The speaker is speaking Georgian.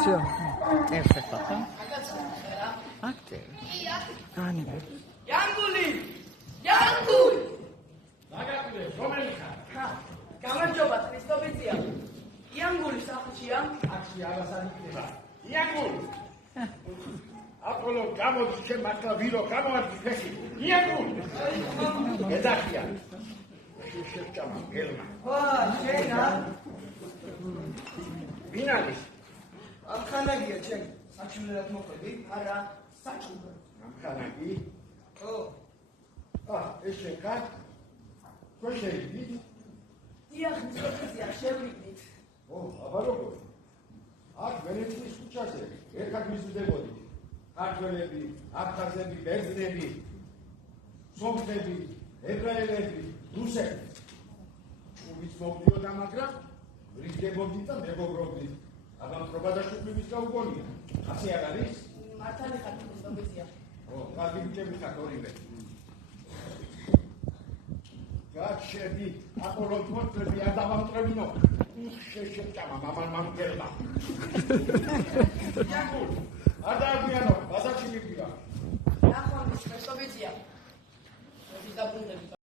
Все. Perfetto. Akte. Ani. Yanguli! Yangul! Nagakule, Romelika. გამარჯობა ქრისტობიცია. იანგული სახლშია? Akshi abasanikeba. Yangul. Apollo გამოდის ჩემ მართლა ვირო გამოდის ფესი. Yangul. ედახია. შეჭამა გელმა. შენა. ვინ არის? ამხანაგია ჩემ. საჩულებად მოხვედი? არა, საჩულებად. ამხანაგი? ხო. ეს შეკა? ხო შეიძლება? დიახ, ქრისტობიცია, შევიდით. აბა როგორ? აქ ვენეციის ქუჩაზე ერთად ვიზრდებოდით. ქართველები, აფხაზები, ბერძნები, სომხები, ებრაელები, რუსები. უბიც მოვდიოდა, მაგრამ ვიზრდებოდით და მეგობრობდით. აბა პრობადაშუქების გაუგონია. ასე არ არის? მართალი ხარ ქრისტობიცია. კარგი ბიჭები ხართ ორივე. გაჩერდი, აპოლოს მოწრები არ დავამტრევინო. შეჭამა მამან მამგელმა. იანგულ, არ დააგვიანო, ბაზარში მივიდა. ნახონ ქრისტობიცია. მოდი დაბრუნდები.